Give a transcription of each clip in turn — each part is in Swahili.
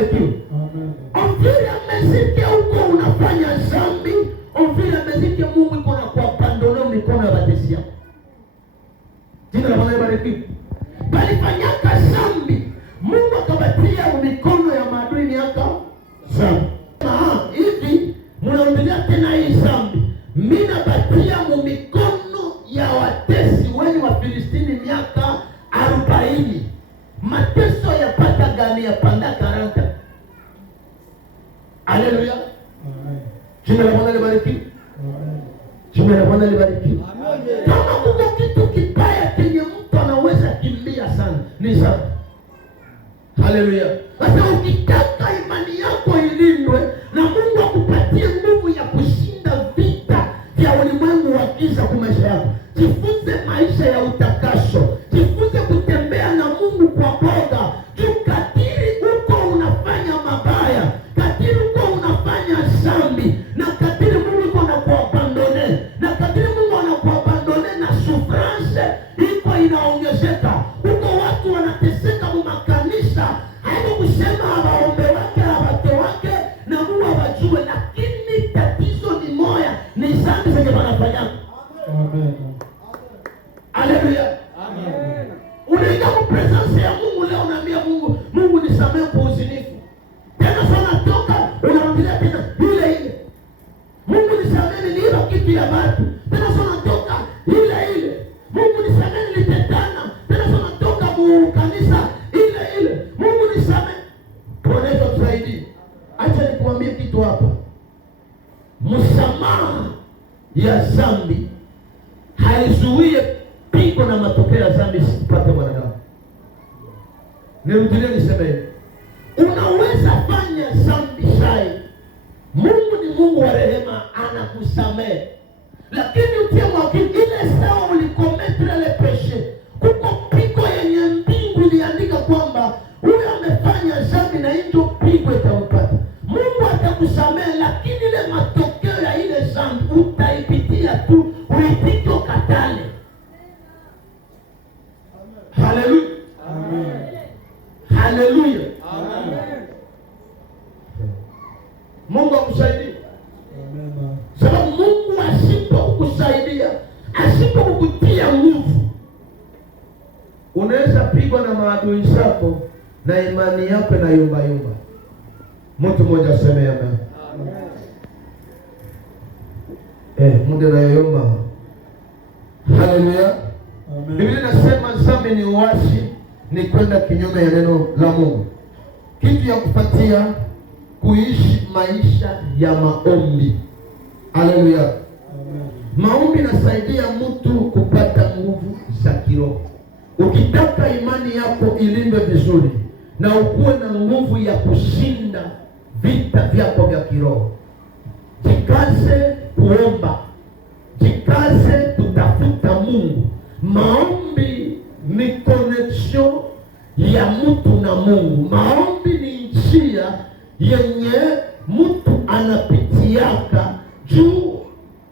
libarikiwe. Vile amesikia huko unafanya dhambi, vile amesikia Mungu iko na kuapandolea mikono ya watesi yako. Jina la Bwana libarikiwe. Balifanyaka dhambi, Mungu akabatia mikono ya maadui yako dhambi. Hivi mnaongelea tena hii dhambi. Mimi nabatia mikono ya watesi wenye wa Filistini miaka 40. Mateso yapata gani? Yapanda 40. Haleluya. Amen. Jina la Bwana libarikiwe. Amen. Jina la Bwana libarikiwe. Amen. Kama kuna kitu kibaya kenye mtu anaweza kimbia sana ni dhambi. Haleluya. Sasa ukitaka imani yako ilindwe na Mungu akupatie nguvu ya kushinda vita vya ulimwengu wa giza kwa maisha yako, jifunze maisha ya utakaso. Jifunze kutembea na Mungu kwa boga. Kadiri uko unafanya mabaya, kadiri uko unafanya dhambi, na kadiri Mungu iko anakuabandone, na kadiri Mungu anakuabandone na sufrance iko inaongezeka. Huko watu wanateseka mu makanisa, haiko kusema abaombe wake abate wake na Mungu abajue, lakini tatizo ni moya, ni dhambi zenye wanafanya. Amen. Haleluya. Amen. Unaingia kwa presence ya Mungu leo, unaambia Mungu, Mungu nisamehe kwa uzinifu. Tena sana toka unarudia tena ile. Mungu nisamehe niliiba kitu ya watu. Tena sana toka ile. Mungu nisamehe nilitetana. Tena sana toka mu kanisa ile. Mungu nisamehe. Tuonesha tusaidie. Acha nikuambie kitu hapa. Msamaha ya dhambi haizuie pigo na matokeo ya dhambi sipate mwanadamu. Nirudilie niseme, unaweza fanya dhambi sai, Mungu ni Mungu wa rehema, anakusamehe. Lakini utie mwakini ile sawa ulikometre le peshe, kuko pigo yenye mbingu iliandika kwamba huyo amefanya dhambi na hiyo pigo itampata. Mungu atakusamehe, lakini ile matokeo ya ile dhambi utaipitia tu, uitike katale. Haleluya. Amen. Haleluya. Amen. Mungu akusaidie. Amen. Sababu Mungu asipokusaidia, asipokutia nguvu, unaweza pigwa na maadui zako na imani yako na yumba. Mtu mmoja aseme amen. Amen. Mungu na yumba. Haleluya. Biblia inasema dhambi ni uasi, ni kwenda kinyume ya neno la Mungu. Kitu ya kupatia kuishi maisha ya maombi. Haleluya. Maombi nasaidia mtu kupata nguvu za kiroho. Ukitaka imani yako ilindwe vizuri na ukuwe na nguvu ya kushinda vita vyako vya kiroho, jikaze kuomba, jikaze kutafuta Mungu. Maombi ni connection ya mtu na Mungu. Maombi ni njia yenye mtu anapitiaka juu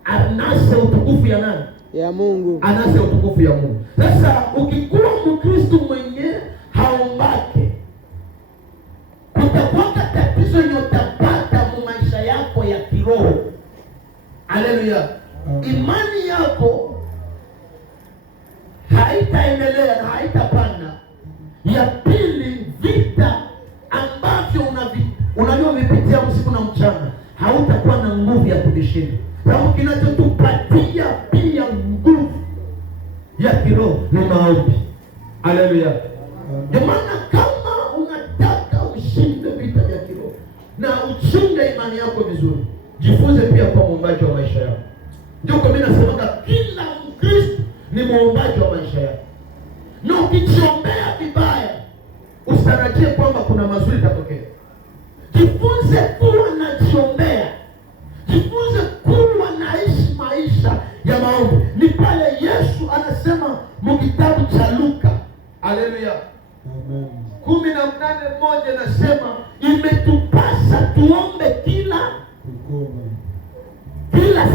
anase utukufu ya nani? Ya Mungu. Anase utukufu ya Mungu. Sasa ukikuwa Mkristo mwenye haombake, kutakuwa tatizo yenye utapata mu maisha yako ya kiroho. Haleluya. Imani yako haitaendelea na haitapanda. Ya pili, vita ambavyo unajua vipitia usiku na mchana, hautakuwa na nguvu ya kuvishinda. Sababu kinachotupatia pia nguvu ya kiroho ni maombi. Haleluya. Kwa maana kama unataka ushinde vita vya kiroho na uchunge imani yako vizuri, jifunze pia kwa muombaji wa maisha yako. Ndio kwa mimi nasema kila Mkristo ni muombaji wa maisha yako. Na ukijiombea vibaya, usitarajie kwamba kuna mazuri yatatokea. Jifunze kuwa najiombea. Jifunze kuwa naishi maisha ya maombi. Ni pale Yesu anasema mu kitabu cha Luka. Haleluya. Amen. 18:1 nasema imetupasa tuombe kila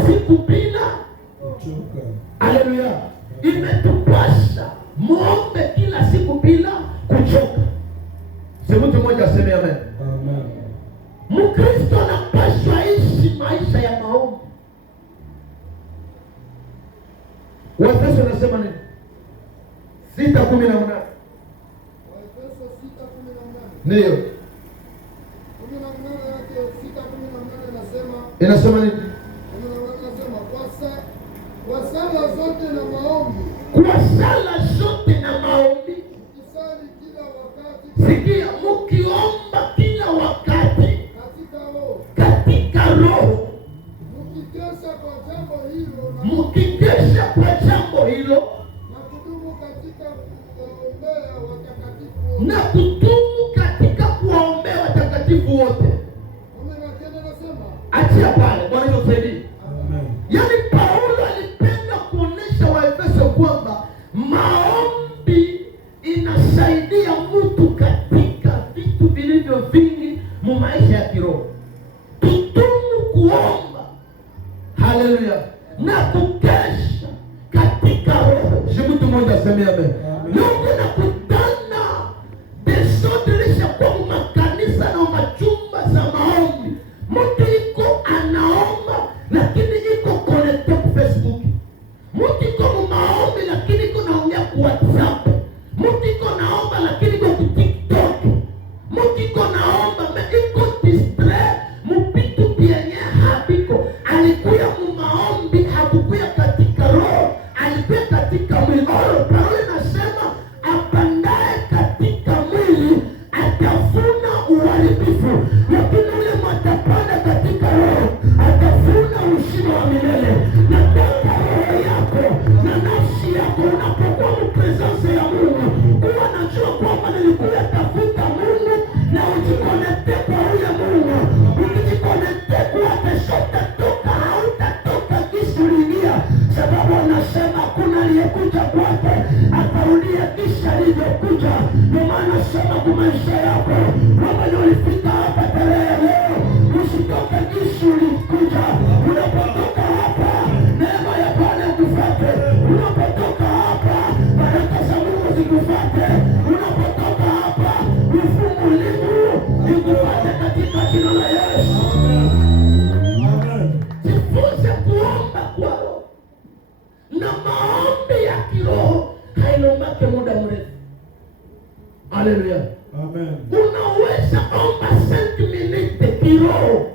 siku bila kuchoka. Haleluya. Imetupasa muombe kila siku bila kuchoka. Mtu mmoja aseme amen. Mkristo anapaswa ishi maisha ya maombi. Waefeso anasema nini? 6:18. Waefeso 6:18. Ndio. 18 yake 6:18 inasema nini? Inasema kwa sala zote na maombi. Kwa sala zote na maombi. Mkisali kila wakati. Sikia, mkiomba kila wakati. Katika roho. Mkikesha kwa jambo hilo. Mkikesha kwa jambo hilo. Na kudumu katika kuwaombea watakatifu wote. Na kudumu katika kuwaombea watakatifu wote. Achia pale, Bwana yusaidie. Yaani Paulo alipenda kuonesha Waefeso kwamba maombi inasaidia mtu katika vitu vilivyo vingi mu maisha ya kiroho. Tudumu kuomba. Haleluya. Na kukesha katika roho. Si mtu mmoja aseme amen. Mungu nakutana desodelisha kwa makanisa na machumba za maombi. Mtu iko anaomba lakini iko connected ku Facebook. Mtu iko maombi lakini iko naongea ku WhatsApp. Mtu iko naomba lakini iko ku TikTok. Mtu iko naomba iko display mpitu pienye habiko. Alikuya mu maombi, hakukuya katika roho, alikuya katika mwili. Paulo anasema apandaye katika mwili atavuna uharibifu, lakini yule atapanda katika roho atavuna uzima wa milele. Nataka roho yako na nafsi yako unapokuwa mpresence ya Mungu kuwa najua kwamba nilikuya tafuta Mungu na ujikonekte kwa huyo Mungu. Ukijikonekte kwake sote toka, hautatoka kisuligia, sababu anasema kuna aliyekuja kwake akarudia kisha alivyokuja. Ndio maana sema kwa maisha yako kama ulifika hapa tarehe leo, usitoke kisha ulikuja. Unapotoka hapa neema ya Bwana ikufuate. Unapotoka hapa baraka za Mungu zikufuate. Unapotoka hapa uvumilivu ikufuate katika jina la Yesu. Jifunze kuomba kwa roho. Na maombi ya kiroho hailombake muda mrefu. Haleluya. Amen. Unaweza omba 5 minutes kiroho.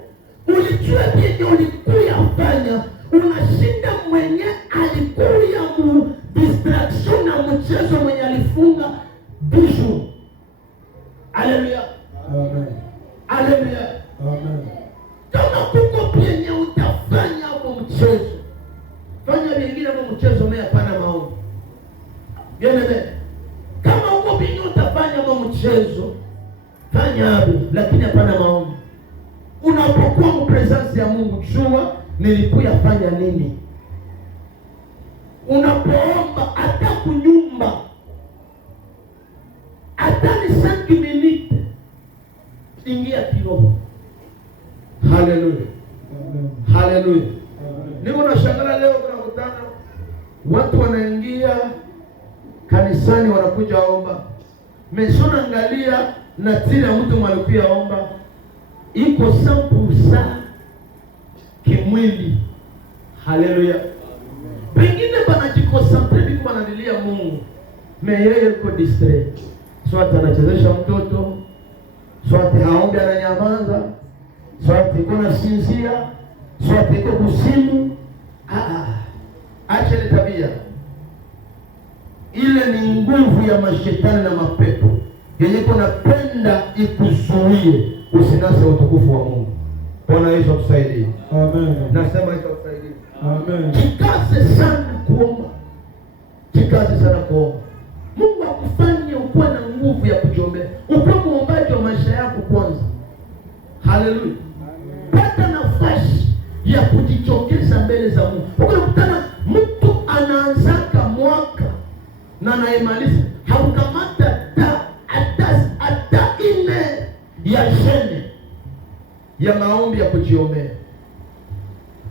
Ulijua kenye ulikuya fanya, unashinda mwenye alikuya mu distraction na mchezo mwenye alifunga bishu. Haleluya. Amen. Haleluya. Amen. Kama kuko penye utafanya hapo mchezo, fanya vingine hapo mchezo, mea pana maombi. Gene kama uko penye utafanya hapo mchezo, fanya hapo lakini hapana maombi. Unapokuwa mu presence ya Mungu, jua nilikuya fanya nini. Unapoomba hata kunyumba, hata ni 5 minutes, ingia kiroho. Haleluya. Haleluya. Niko nashangaa leo tunakutana watu wanaingia kanisani wanakuja omba. Mesona angalia na tira mtu mwalikuya omba iko 100% kimwili. Haleluya. Pengine banajikosantre biko banalilia Mungu. Yeye yuko distress. Swati anachezesha mtoto, swati haombi ananyamaza, swati iko na sinzia, swati iko kusimu. Acha ile tabia. Ile ni nguvu ya mashetani na mapepo yenye kunapenda ikuzuie usinase utukufu wa Mungu. Bwana Yesu atusaidie. Amen. Nasema Yesu atusaidie. Amen. Jikaze sana kuomba. Jikaze sana kuomba. Mungu akufanye ukuwe na nguvu ya kujiombea. Ukuwe muombaji wa maisha yako kwanza. Haleluya. Pata nafasi ya kujichokeza mbele za Mungu. Ukikutana mtu anaanzaka mwaka na anaimaliza, haukamata hata ine ya jene ya maombi ya kujiombea.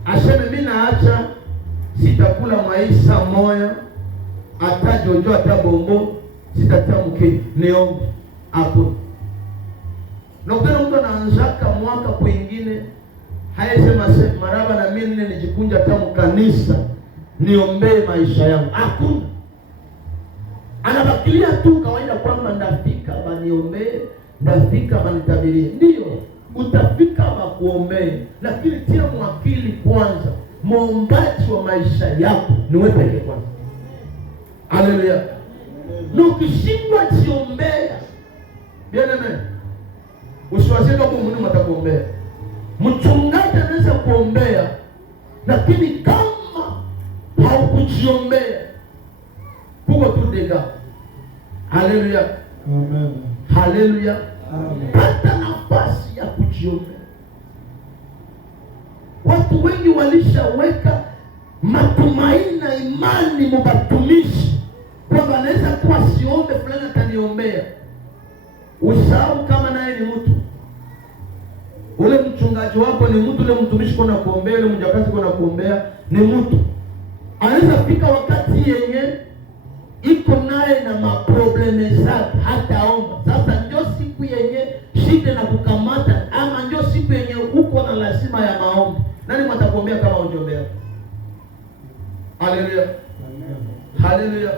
Aseme mimi naacha, sitakula maisha moya, hata jojo hata bombo, sitatamke niombe hapo. Na ukena mtu anaanzaka mwaka kwingine haisema maraba na mimi nijikunja tamu kanisa niombee maisha yangu. Hakuna. Anabakilia tu kawaida kwamba ndafika baniombee, ndafika banitabirie. Ndio, utafika bakuombee, lakini tia mwakili kwanza. Muombaji wa maisha yako ni wewe pekee kwanza. Haleluya. Na ukishindwa jiombea, bieneme, usiwazie kama Mungu atakuombea. Mchungaji anaweza kuombea, lakini kama haukujiombea huko tu dega. Haleluya. Amen. Haleluya. Amen. Pata nafasi ya kujiombea. Watu wengi walishaweka matumaini na imani mbatumishi kwamba anaweza kuwa siombe fulani ataniombea. Usahau kama naye ni mtu. Ule mchungaji wako ni mtu, ule mtumishi kwa kuombea, ule mjakazi kwa kuombea ni mtu. Anaweza fika wakati yenye iko naye na maprobleme zake hataomba. Sasa ndio siku yenye shida na kukamata, ama ndio siku yenye uko na lazima ya maombi. Nani mtakuombea kama ujiombea? Haleluya. Haleluya.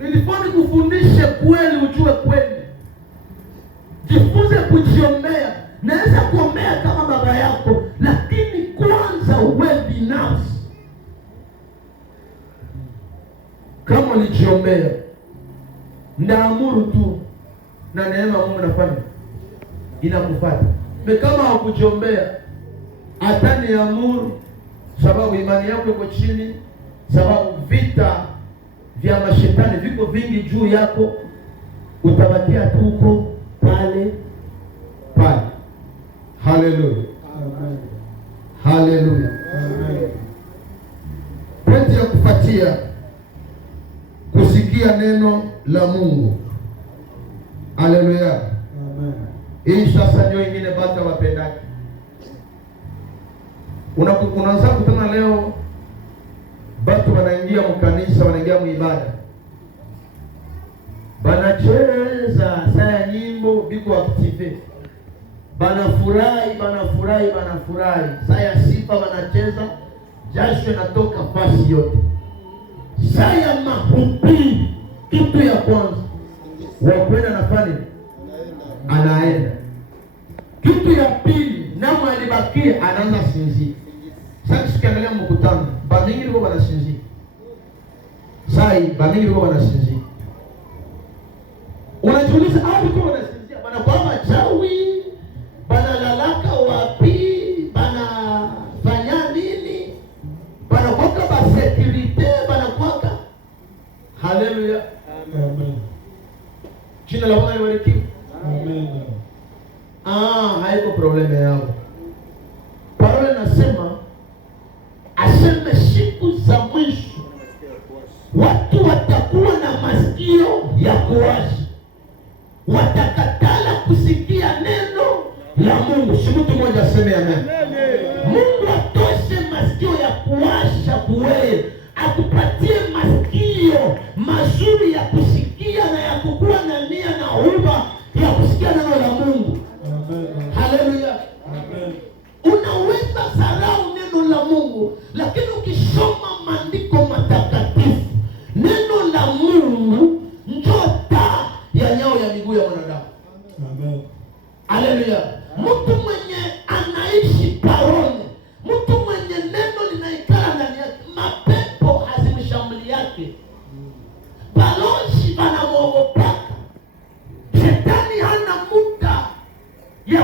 Ilikuwa ni kufundishe kweli, ujue kweli. Jifunze kujiombea. Naweza kuombea kama baba yako, lakini kwanza uwe binafsi. Kama ulijiombea, ndaamuru tu na neema Mungu nafanya inakufuata. Kama hukujiombea, hata niamuru, sababu imani yako iko chini, sababu vita vya mashetani viko vingi juu yako, utabakia tuko pale pale. Haleluya. Amen. Haleluya. Amen. Pointi ya kufuatia, kusikia neno la Mungu. Haleluya. Amen. Hii sasa ndio ingine bata wapendaki. Unaanza kutana leo batu wanaingia mkanisa, wanaingia muibada, banacheza saa nyimbo biko active, banafurahi saa ya sifa banacheza, jasho natoka fasi yote. Saa ya mahubiri, kitu ya kwanza wakwenda nafanya anaenda. Kitu ya pili, nama alibakia anaanza sinzi. Sasa sikiangalia mkutano, bamingi liko wanasinzi. Sai bamingi liko wanasinzi. Unajiuliza liko wanasinzi, bana kwa machawi, bana lalaka wapi, bana fanya nini? Bana kwa ba security, bana kwa. Haleluya. Amen. Jina la Bwana libarikiwe. Amen. Haiko probleme yao. Parola nasema aseme siku za mwisho watu watakuwa na masikio ya kuwasha, watakatala kusikia neno la Mungu. Si mtu mmoja aseme amen. Mungu atoshe masikio ya kuwasha kuwe, akupatie masikio mazuri ya kusikia na ya kukuwa na nia na huba ya kusikia neno la Mungu. Amen. Haleluya. Amen. Unaweza sarau neno la Mungu, lakini ukisoma maandiko matakatifu, neno la Mungu ndio taa ya nyao ya miguu ya mwanadamu. Amen. Haleluya. Mtu mwenye anaishi paroni, mtu mwenye neno linaikala ndani yake, mapepo hazimshambulia yake, balozi wanamwogopaka. Shetani hana muda ya